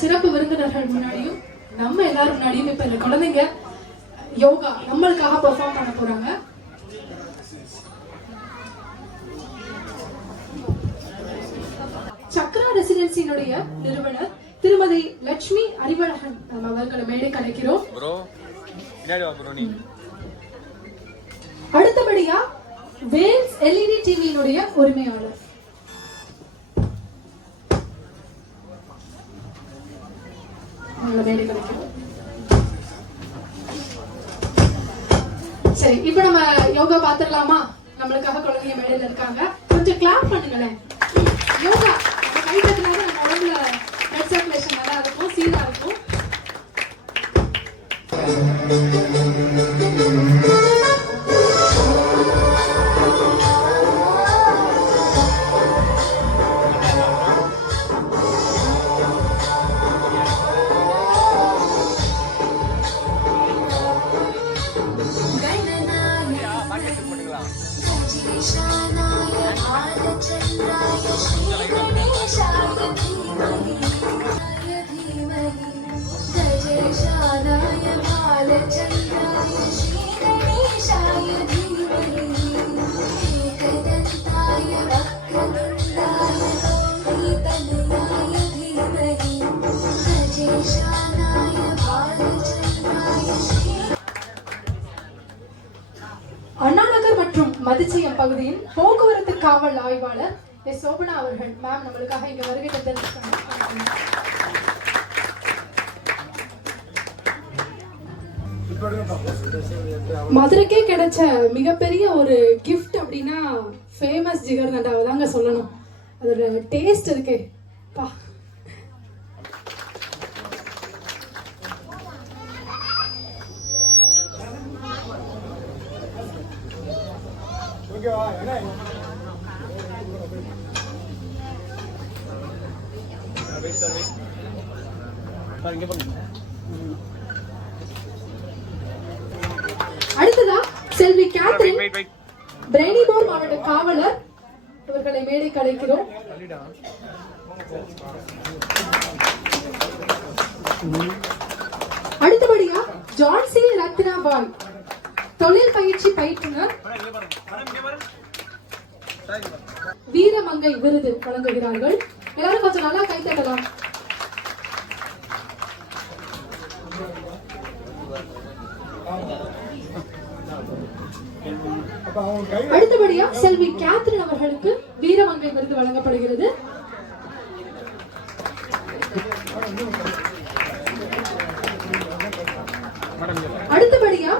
சிறப்பு விருந்தினர்கள் முன்னாடியும் நம்ம எல்லாரும் முன்னாடியும் இப்ப இந்த குழந்தைங்க யோகா நம்மளுக்காக பெர்ஃபார்ம் பண்ண போறாங்க. சக்ரா ரெசிடென்சியினுடைய நிறுவனர் திருமதி லட்சுமி அறிவழகன் அவர்களை மேடை கலைக்கிறோம். அடுத்தபடியா வேல்ஸ் எல்இடி டிவியினுடைய உரிமையாளர் மேடை கலைக்கிறோம். சரி, இப்ப நம்ம யோகா பாத்துடலாமா? நம்மளுக்காக குழந்தைங்க மேடையில இருக்காங்க, கொஞ்சம் கிளாப் பண்ணுங்களேன். யோகா கை தட்டினால நம்ம உடம்புல பிளட் சர்க்குலேஷன் நல்லா இருக்கும், சீரா இருக்கும். அண்ணாநகர் மற்றும் மதிச்சியம் பகுதியின் போக்குவரத்து காவல் ஆய்வாளர் எஸ் சோபனா அவர்கள் மேம் நம்மளுக்காக இங்க வருகை தந்திருக்காங்க. மதுரைக்கே கிடைச்ச மிகப்பெரிய ஒரு கிஃப்ட் அப்படின்னா ஃபேமஸ் ஜிகர்தண்டாவை தாங்க சொல்லணும். அதோட டேஸ்ட் இருக்கே பா. அடுத்ததா செல்வி கேத்ரின் பிரெய்னிபோர் மாவட்ட காவலர் இவர்களை மேடை கலைக்கிறோம். அடுத்தபடியா ஜான்சி ரத்னாபாய் தொழில் பயிற்சி பயிற்றுனர் வீரமங்கை விருது வழங்குகிறார்கள். எல்லாரும் கொஞ்சம் நல்லா கைத்தட்டலாம். அடுத்தபடியா செல்வி கேத்ரின் அவர்களுக்கு வீரமங்கை விருது வழங்கப்படுகிறது. அடுத்தபடியா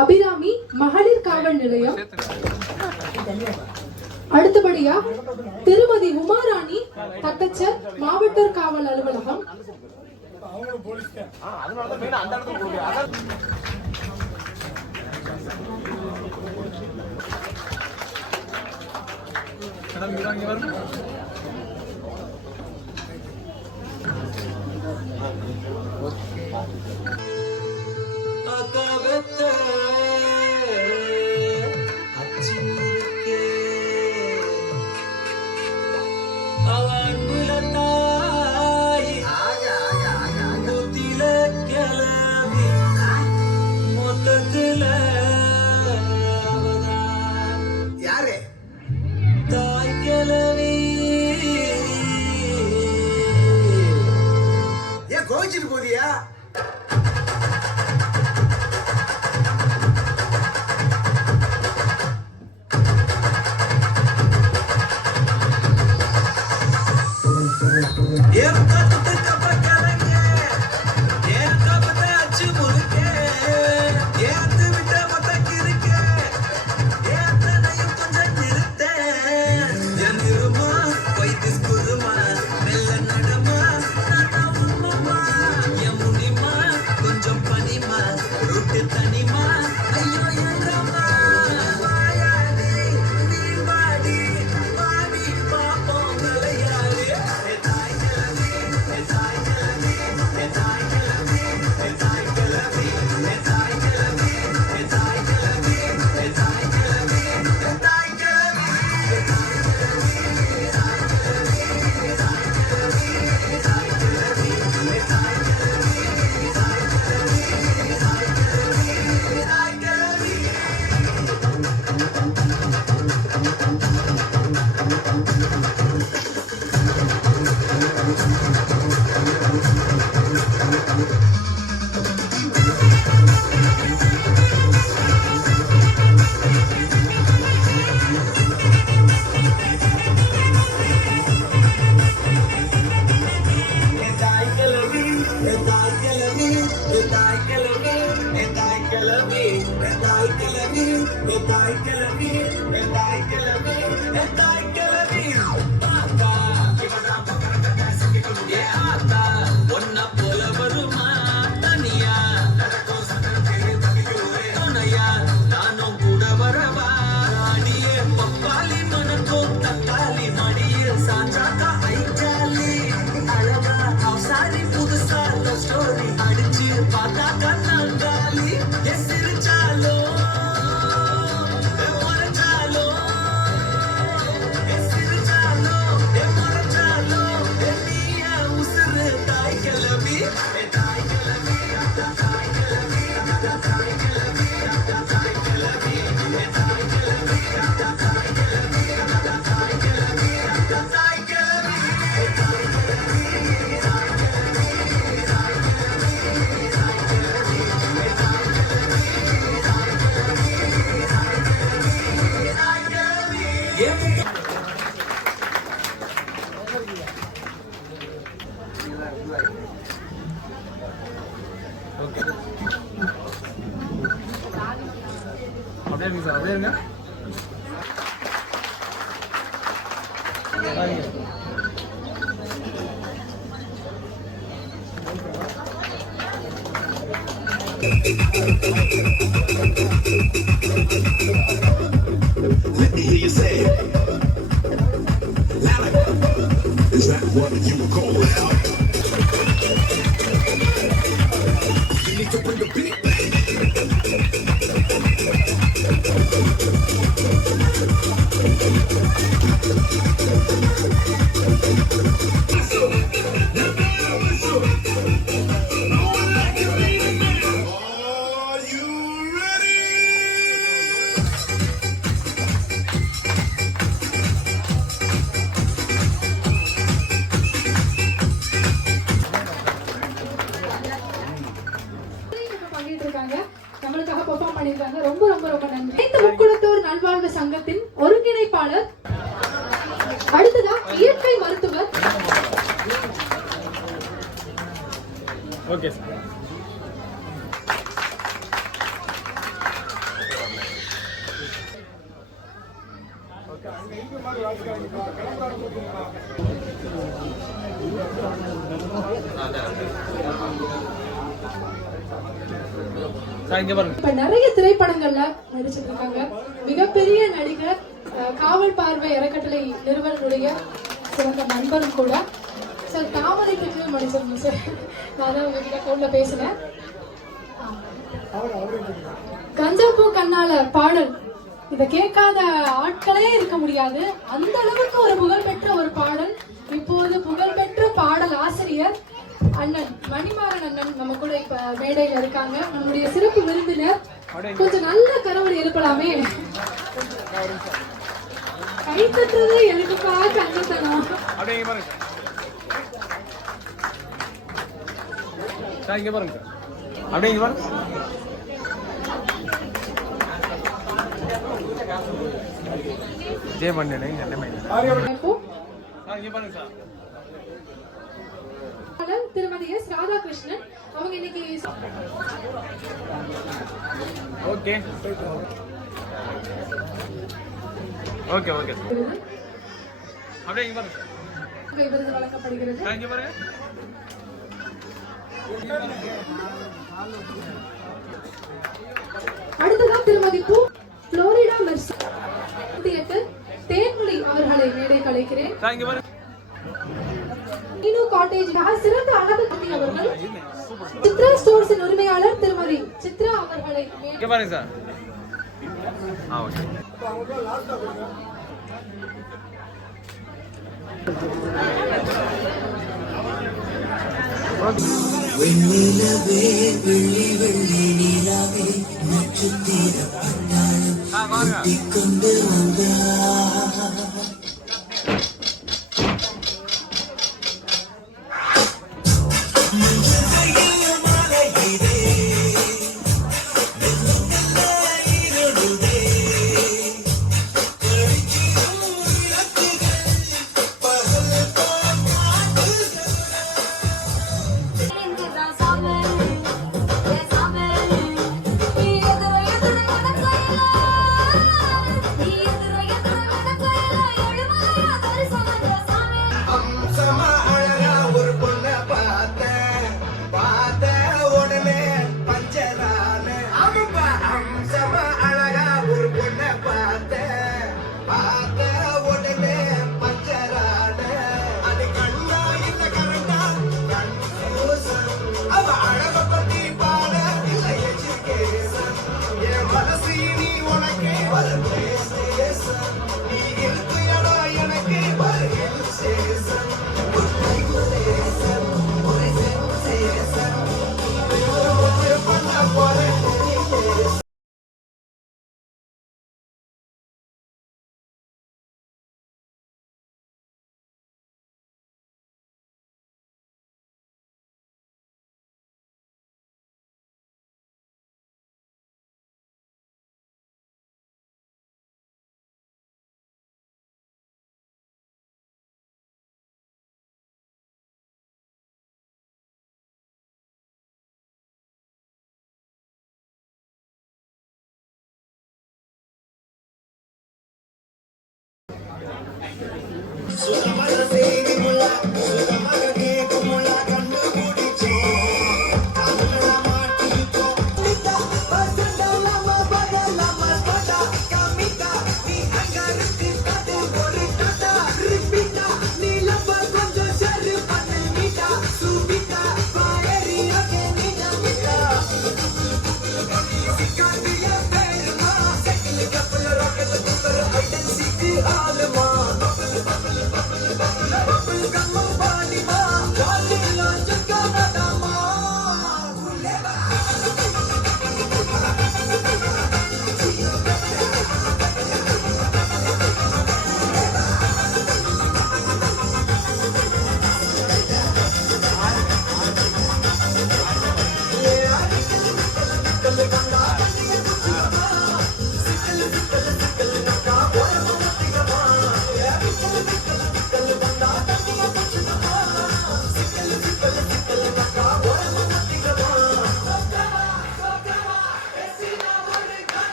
அபிராமி மகளிர் காவல் நிலையம். அடுத்தபடியா திருமதி உமாராணி தட்டச்சர் மாவட்ட காவல் அலுவலகம். அப்படியே இருங்க சார், அப்படியே இருங்க. Let me hear you say it. Louder. Is that what you call out? You need to bring the beat back. Are you ready? பண்ணிட்டு இருக்காங்க, நம்மளுக்காக பெர்ஃபார்ம் பண்ணிருக்காங்க. ரொம்ப ரொம்ப ரொம்ப நன்றி. அனைத்து முக்குளத்தோர் நல்வாழ்வு சங்கத்தின் ஒருங்கிணைப்பாளர், அடுத்ததா இயற்கை மருத்துவர். Okay sir. இப்ப நிறைய திரைப்படங்கள்ல நடிச்சிட்டு இருக்காங்க. மிகப்பெரிய நடிகர், காவல் பார்வை அறக்கட்டளை நிறுவனருடைய சிறந்த நண்பரும் கூட. சார் தாமரை பற்றி மடிச்சிருந்தோம் சார், நான் தான் உங்ககிட்ட போன்ல பேசினேன். கஞ்சாப்பூ கண்ணால பாடல், இத கேட்காத ஆட்களே இருக்க முடியாது. அந்த அளவுக்கு ஒரு புகழ்பெற்ற ஒரு பாடல். இப்போது புகழ்பெற்ற பாடல் ஆசிரியர் அண்ணன் மணிமாறன் அண்ணன் நம்ம கூட இப்ப மேடையில இருக்காங்க. நம்முடைய சிறப்பு விருந்தினர். கொஞ்சம் நல்ல கரவொலி எழுப்பலாமே. கை தட்டுறது எனக்கு பார்க்க அங்கத்தனம். அப்படியே பாருங்க சார், இங்க பாருங்க சார், அப்படியே இங்க பாருங்க. ஜெய பண்ணேன் இங்க பாருங்க சார். திருமதி எஸ் ராதாகிருஷ்ணன் அவங்க இன்னைக்கு ஓகே ஓகே ஓகே சார், அப்படியே இங்க பாருங்க சார், விருது வழங்கப்படுகிறது. இங்க பாருங்க. அடுத்ததான் திருமதி பூ புளோரிடா மெர்சி தேன்மொழி அவர்களை மேடை கலைக்கிறேன். இங்க பாருங்க. காட்டேஜ் சிறந்த அழகு அவர்கள், சித்ரா ஸ்டோர்ஸின் உரிமையாளர் திருமதி சித்ரா அவர்களை இங்க பாருங்க சார். ஓகே. வெண்ணிலவே வெள்ளி வெள்ளி நிலாவே நட்சத்திர பட்டாளம் கொண்டு வந்தா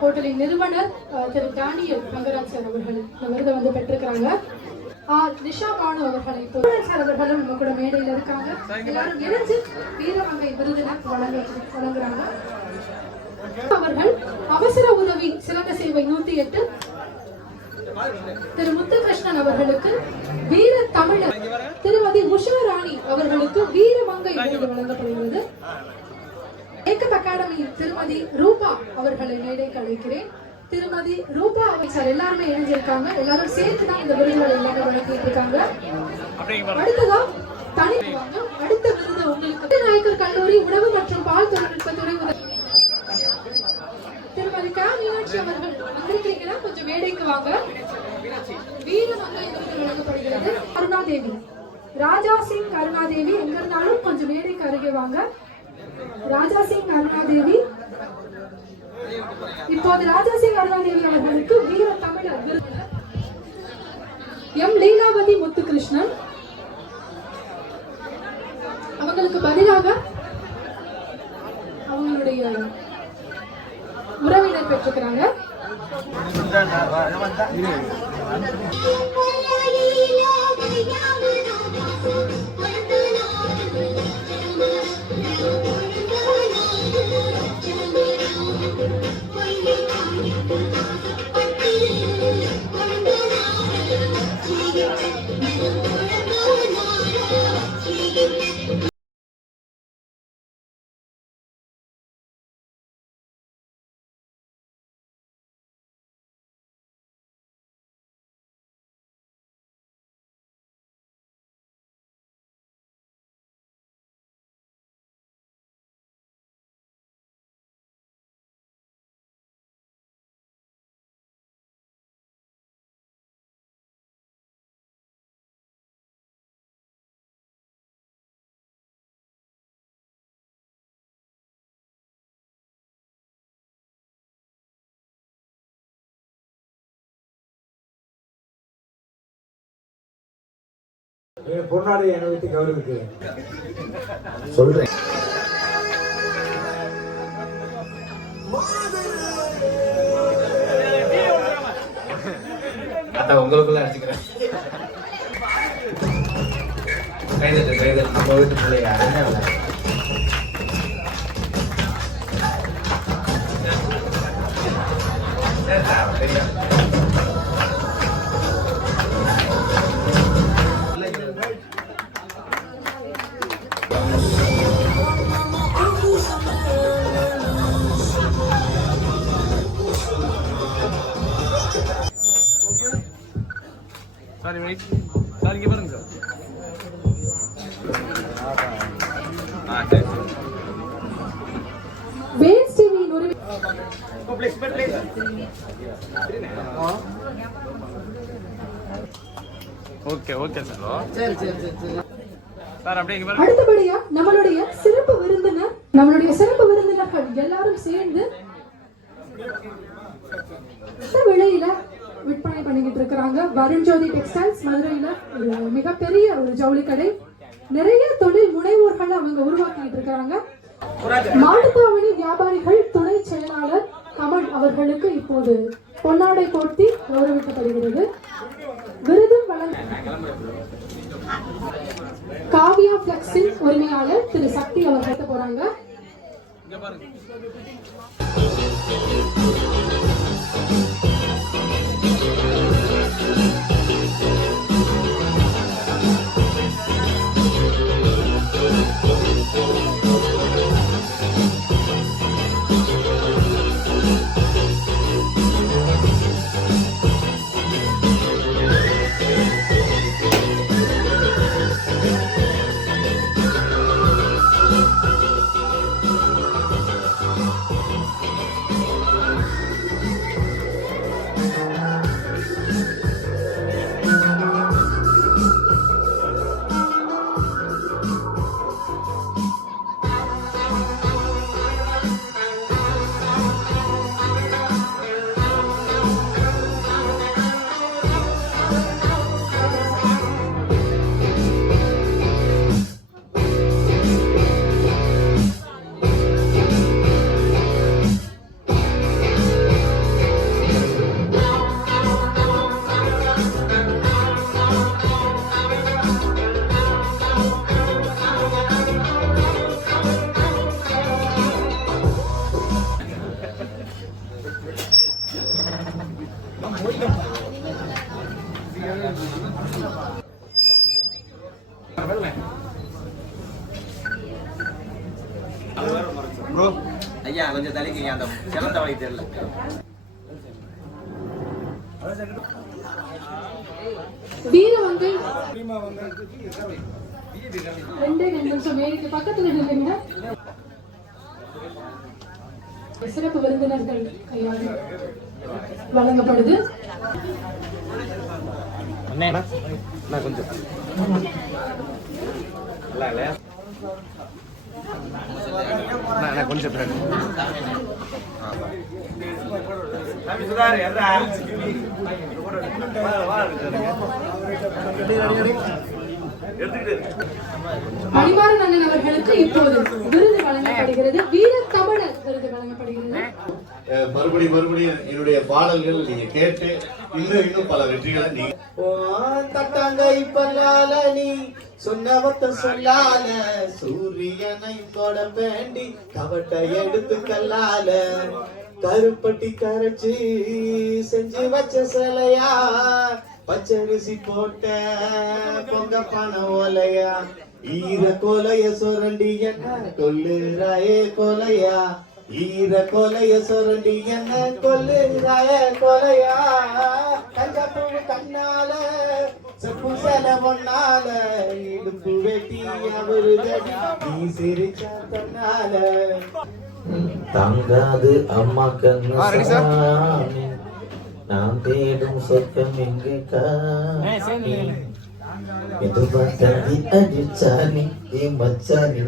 ஹோட்டலின் நிறுவனர் திரு தானியல் மகராஜ் சார் அவர்கள் இந்த விருதை வந்து பெற்றிருக்கிறாங்க. நிஷா பானு அவர்களை சார் அவர்களும் நம்ம கூட மேடையில் இருக்காங்க. எல்லாரும் இணைஞ்சு வீரமங்கை விருதினை வழங்குறாங்க. அவர்கள் அவசர உதவி சிறந்த சேவை 108 திரு முத்துகிருஷ்ணன் அவர்களுக்கு வீர தமிழர் திருமதி உஷா ராணி அவர்களுக்கு வீரமங்கை விருது வழங்கப்படுகிறது. மேக்கப் அகாடமி திருமதி ரூபா அவர்களை மேடைக்கு அழைக்கிறேன். திருமதி ரூபா சார் எல்லாருமே இணைஞ்சிருக்காங்க. எல்லாரும் சேர்த்து தான் இந்த விருதுகள் எல்லாமே வழங்கிட்டு இருக்காங்க. அடுத்ததா தனி அடுத்த விருது உங்களுக்கு நாயக்கர் கல்லூரி உணவு மற்றும் பால் தொழில்நுட்பத்துறை திருமதி க மீனாட்சி அவர்கள் வந்திருக்கீங்கன்னா கொஞ்சம் மேடைக்கு வாங்க. வீரமங்கை விருது வழங்கப்படுகிறது. அருணாதேவி ராஜா சிங் அருணாதேவி எங்க இருந்தாலும் கொஞ்சம் மேடைக்கு அருகே வாங்க. ராஜா சிங் அருணாதேவி இப்போது ராஜா சிங் அருணாதேவி அவர்களுக்கு வீர தமிழர் விருது. எம் லீலாவதி முத்துகிருஷ்ணன் அவங்களுக்கு பதிலாக அவங்களுடைய உறவினர் பெற்றிருக்கிறாங்க. பொன்னாடை அணிவித்து கௌரவிக்கிறேன் சொல்றேன். உங்களுக்குள்ள அடிச்சுக்கிறேன். கைதட்டு நம்ம வீட்டு பிள்ளையா சாரி வெயிட் சார் இங்கே பாருங்க சார். சரி வேன்ஸ் டிவி ஒரு ஓகே ஓகே சார். சரி சரி சரி சார் அப்படியே இங்கே பாருங்க. அடுத்தபடியா நம்மளுடைய சிறப்பு விருந்தினர்கள் எல்லாரும் சேர்ந்து விலையில விற்பனை பண்ணிக்கிட்டு இருக்கிறாங்க. வருண் ஜோதி டெக்ஸ்டைல்ஸ் மதுரையில ஒரு மிகப்பெரிய ஒரு ஜவுளி கடை. நிறைய தொழில் முனைவோர்கள் அவங்க உருவாக்கிட்டு இருக்கிறாங்க. மாட்டுத்தாவணி வியாபாரிகள் துணை செயலாளர் கமல் அவர்களுக்கு இப்போது பொன்னாடை போர்த்தி கௌரவிக்கப்படுகிறது. விருதும் வழங்க காவியா பிளக்ஸின் உரிமையாளர் திரு சக்தி அவர் பேச போறாங்க. ஐயா கொஞ்சம் தலைக்கு அந்த சிறந்த வழி தெரியல. வீரவங்கை 2 நிமிஷம் மேடைக்கு பக்கத்துல நில்லுங்க. சிறப்பு விருந்தினர்கள் கையால் வழங்கப்படுது. கொஞ்சம் கொஞ்சம் மணிமாறன் அண்ணன் அவர்களுக்கு இப்போது விருது வழங்கப்படுகிறது. வீர தமிழர் விருது வழங்கப்படுகிறது. மறுபடியும் என்னுடைய பாடல்கள் நீங்க கேட்டு இன்னும் பல வெற்றிகளை நீங்க தட்டாங்கை பல்லால நீ சொன்னவத்த சொல்லால சூரியனை தொட வேண்டி கவட்டை எடுத்து கல்லால கருப்பட்டி கரைச்சு செஞ்சு வச்ச சிலையா பச்சரிசி போட்ட பொங்க பண ஓலையா ஈர கொலைய சுரண்டி என்ன கொல்லுறாயே கொலையா ஈர கொலைய சுரண்டி என்ன கொல்லுறாய கொலையா கஞ்சப்பூ கண்ணால செப்பு செல பொண்ணால இடுப்பு வெட்டி அவருதடி நீ சிரிச்சா தன்னால தங்காது அம்மா கண்ணு சாமி நான் தேடும் சொர்க்கம் எங்கே காணி இது பத்தி அடிச்சானி மச்சானி